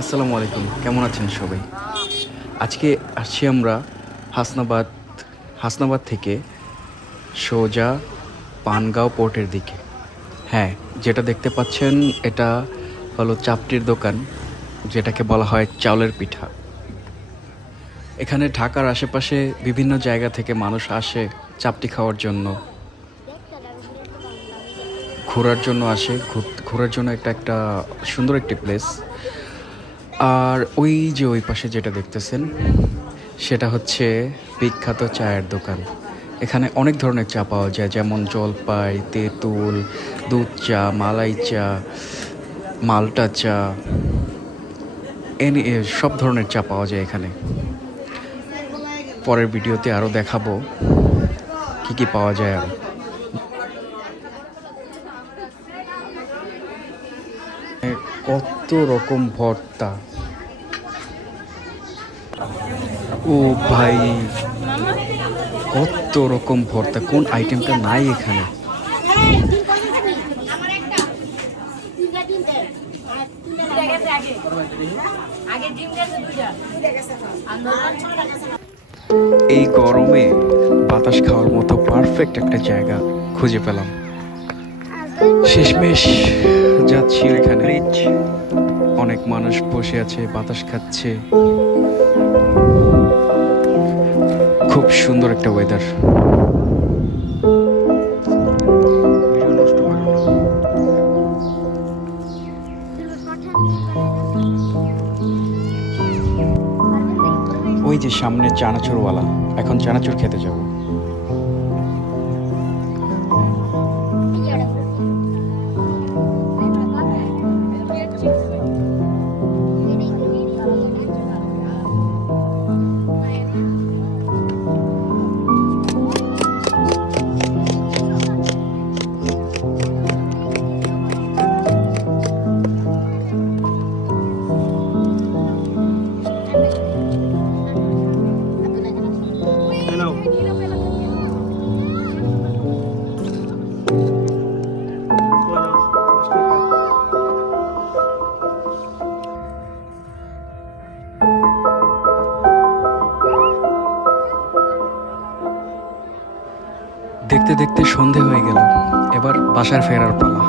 আসসালামু আলাইকুম, কেমন আছেন সবাই? আজকে আসছি আমরা হাসনাবাদ হাসনাবাদ থেকে সোজা পানগাঁও পোর্টের দিকে। হ্যাঁ, যেটা দেখতে পাচ্ছেন এটা হলো চাপটির দোকান, যেটাকে বলা হয় চাউলের পিঠা। এখানে ঢাকার আশেপাশে বিভিন্ন জায়গা থেকে মানুষ আসে চাপটি খাওয়ার জন্য, ঘোরার জন্য আসে। ঘোরার জন্য এটা একটা সুন্দর একটি প্লেস। আর ওই যে ওই পাশে যেটা দেখতেছেন সেটা হচ্ছে বিখ্যাত চায়ের দোকান। এখানে অনেক ধরনের চা পাওয়া যায়, যেমন জলপাই, তেঁতুল, দুধ চা, মালাই চা, মাল্টা চা, সব ধরনের চা পাওয়া যায় এখানে। পরের ভিডিওতে আরও দেখাবো কী কী পাওয়া যায় আরও। কত রকম ভর্তা! ও ভাই, কত রকম ভর্তা! কোন আইটেমটা নাই এখানে? এই গরমে বাতাস খাওয়ার মতো পারফেক্ট একটা জায়গা খুঁজে পেলাম। শেষমেশ যাচ্ছি এখানে। অনেক মানুষ বসে আছে, বাতাস খাচ্ছে। খুব সুন্দর একটা ওয়েদার। ওই যে সামনে চানাচুরওয়ালা, এখন চানাচুর খেতে যাব। দেখতে দেখতে সন্ধে হয়ে গেল, এবার বাসায় ফেরার পালা।